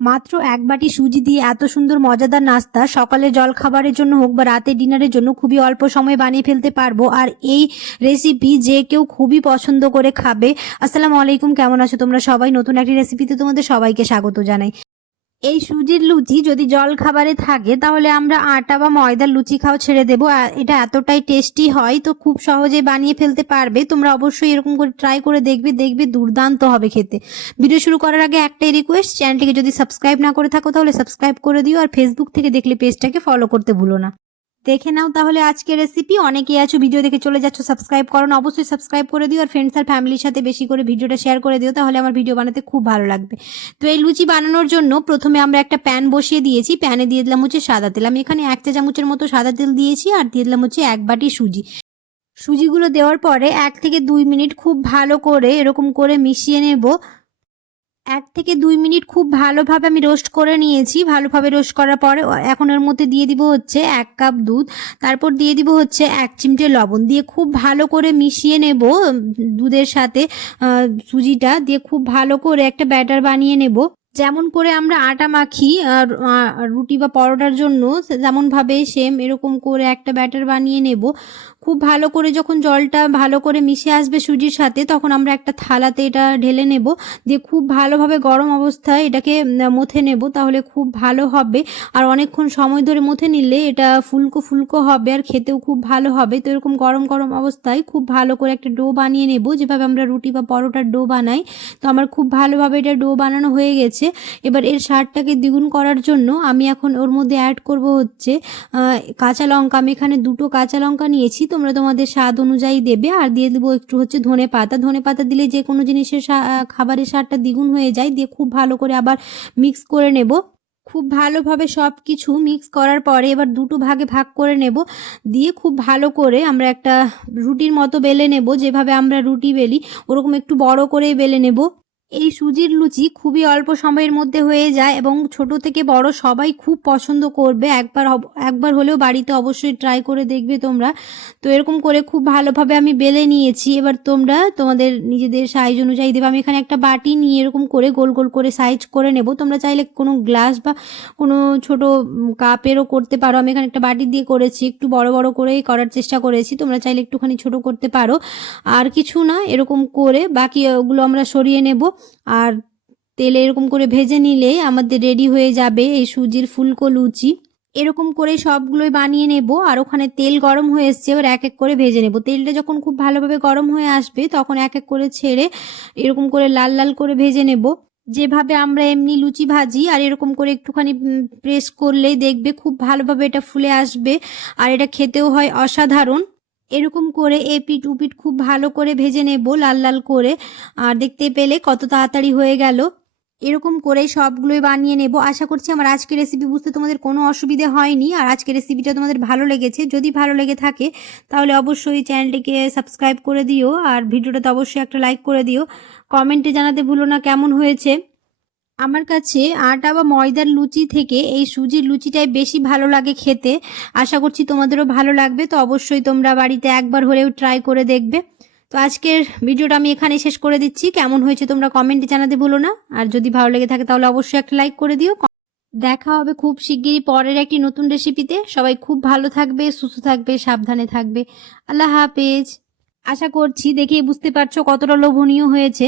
মাত্র এক বাটি সুজি দিয়ে এত সুন্দর মজাদার নাস্তা সকালে জলখাবারের জন্য হোক বা রাতে ডিনারের জন্য খুবই অল্প সময়ে বানিয়ে ফেলতে পারবো। আর এই রেসিপি যে কেউ খুবই পছন্দ করে খাবে। আসসালামু আলাইকুম, কেমন আছো তোমরা সবাই? নতুন একটি রেসিপিতে তোমাদের সবাইকে স্বাগত জানাই। এই সুজির লুচি যদি জল খাবারে থাকে তাহলে আমরা আটা বা ময়দার লুচি খাওয়া ছেড়ে দেবো। এটা এতটাই টেস্টি হয়, তো খুব সহজে বানিয়ে ফেলতে পারবে। তোমরা অবশ্যই এরকম করে ট্রাই করে দেখবে, দেখবে দুর্দান্ত হবে খেতে। ভিডিও শুরু করার আগে একটাই রিকোয়েস্ট, চ্যানেলটিকে যদি সাবস্ক্রাইব না করে থাকো তাহলে সাবস্ক্রাইব করে দিও, আর ফেসবুক থেকে দেখলে পেজটাকে ফলো করতে ভুলো না। দেখে নাও তাহলে আজকের রেসিপি। অনেকেই আছো ভিডিও দেখে চলে যাচ্ছ, সাবস্ক্রাইব করো না, অবশ্যই সাবস্ক্রাইব করে দিও, আর ফ্রেন্ডস আর ফ্যামিলির সাথে বেশি করে ভিডিওটা শেয়ার করে দিও, তাহলে আমার ভিডিও বানাতে খুব ভালো লাগবে। তো এই লুচি বানানোর জন্য প্রথমে আমরা একটা প্যান বসিয়ে দিয়েছি। প্যানে দিয়ে দিলাম হচ্ছে সাদা তেল। আমি এখানে 1 চা চামচের মতো সাদা তেল দিয়েছি, আর দিয়ে দিলাম হচ্ছে 1 বাটি সুজি। সুজিগুলো দেওয়ার পরে 1 থেকে 2 মিনিট খুব ভালো করে এরকম করে মিশিয়ে নেব। 1 থেকে 2 মিনিট খুব ভালোভাবে আমি রোস্ট করে নিয়েছি। ভালোভাবে রোস্ট করার পরে এখন এর মধ্যে দিয়ে দিব হচ্ছে 1 কাপ দুধ, তারপর দিয়ে দিব হচ্ছে 1 চিমটে লবণ, দিয়ে খুব ভালো করে মিশিয়ে নেব দুধের সাথে। সুজিটা দিয়ে খুব ভালো করে একটা ব্যাটার বানিয়ে নেব। যেমন করে আমরা আটা মাখি রুটি বা পরোটার জন্য, যেমনভাবে সেম এরকম করে একটা ব্যাটার বানিয়ে নেব। খুব ভালো করে যখন জলটা ভালো করে মিশে আসবে সুজির সাথে, তখন আমরা একটা থালাতে এটা ঢেলে নেব। দিয়ে খুব ভালোভাবে গরম অবস্থায় এটাকে মথে নেব, তাহলে খুব ভালো হবে। আর অনেকক্ষণ সময় ধরে মথে নিলে এটা ফুলকো ফুলকো হবে আর খেতেও খুব ভালো হবে। তো এরকম গরম গরম অবস্থায় খুব ভালো করে একটা ডো বানিয়ে নেব, যেভাবে আমরা রুটি বা পরোটার ডো বানাই। তো আমার খুব ভালোভাবে এটা ডো বানানো হয়ে গেছে। এবার এর স্বাদটাকে দ্বিগুণ করার জন্য আমি এখন ওর মধ্যে অ্যাড করব হচ্ছে কাঁচা লঙ্কা। আমি এখানে 2টো কাঁচা লঙ্কা নিয়েছি, তোমরা তোমাদের স্বাদ অনুযায়ী দেবে। আর দিয়ে দেবো একটু হচ্ছে ধনে পাতা। ধনে পাতা দিলে যে কোনো জিনিসের খাবারের স্বাদটা দ্বিগুণ হয়ে যায়। দিয়ে খুব ভালো করে আবার মিক্স করে নেব। খুব ভালোভাবে সব কিছু মিক্স করার পরে এবার 2টো ভাগে ভাগ করে নেব। দিয়ে খুব ভালো করে আমরা একটা রুটির মতো বেলে নেব। যেভাবে আমরা রুটি বেলি ওরকম একটু বড় করেই বেলে নেব। এই সুজির লুচি খুবই অল্প সময়ের মধ্যে হয়ে যায় এবং ছোট থেকে বড় সবাই খুব পছন্দ করবে। একবার হলেও বাড়িতে অবশ্যই ট্রাই করে দেখবে তোমরা। তো এরকম করে খুব ভালোভাবে আমি বেলে নিয়েছি। এবার তোমরা তোমাদের নিজেদের সাইজ অনুযায়ী দেবে। আমি এখানে একটা বাটি নিয়ে এরকম করে গোল গোল করে সাইজ করে নেব। তোমরা চাইলে কোনো গ্লাস বা কোনো ছোট কাপেরও করতে পারো। আমি এখানে একটা বাটি দিয়ে করেছি, একটু বড় বড় করেই করার চেষ্টা করেছি। তোমরা চাইলে একটুখানি ছোট করতে পারো। আর কিছু না, এরকম করে বাকি ওগুলো আমরা সরিয়ে নেব। আর তেলে এরকম করে ভেজে নিলে আমাদের রেডি হয়ে যাবে এই সুজির ফুলকো লুচি। এরকম করে সবগুলোই বানিয়ে নেব। আর ওখানে তেল গরম হয়ে এসছে, এবার এক এক করে ভেজে নেব। তেলটা যখন খুব ভালোভাবে গরম হয়ে আসবে তখন এক এক করে ছেড়ে এরকম করে লাল লাল করে ভেজে নেব, যেভাবে আমরা এমনি লুচি ভাজি। আর এরকম করে একটুখানি প্রেস করলেই দেখবে খুব ভালোভাবে এটা ফুলে আসবে। আর এটা খেতেও হয় অসাধারণ। এরকম করে এপিঠ উপিঠ খুব ভালো করে ভেজে নেব লাল লাল করে। আর দেখতে পেলে কত তাড়াতাড়ি হয়ে গেল। এরকম করে সবগুলোই বানিয়ে নেব। আশা করছি আমার আজকের রেসিপি বুঝতে তোমাদের কোনো অসুবিধে হয়নি, আর আজকের রেসিপিটা তোমাদের ভালো লেগেছে। যদি ভালো লেগে থাকে তাহলে অবশ্যই চ্যানেলটিকে সাবস্ক্রাইব করে দিও, আর ভিডিওটাতে অবশ্যই একটা লাইক করে দিও। কমেন্টে জানাতে ভুলো না কেমন হয়েছে। আমার কাছে আটা বা ময়দার লুচি থেকে এই সুজির লুচিটাই বেশি ভালো লাগে খেতে। আশা করছি তোমাদেরও ভালো লাগবে। তো অবশ্যই তোমরা বাড়িতে একবার হলেও ট্রাই করে দেখবে। তো আজকের ভিডিওটা আমি এখানে শেষ করে দিচ্ছি। কেমন হয়েছে তোমরা কমেন্টে জানাতে ভুলো না, আর যদি ভালো লেগে থাকে তাহলে অবশ্যই একটা লাইক করে দিও। দেখা হবে খুব শিগগিরই পরের একটি নতুন রেসিপিতে। সবাই খুব ভালো থাকবে, সুস্থ থাকবে, সাবধানে থাকবে। আল্লাহ হাফেজ। আশা করছি দেখেই বুঝতে পারছো কতটা লোভনীয় হয়েছে।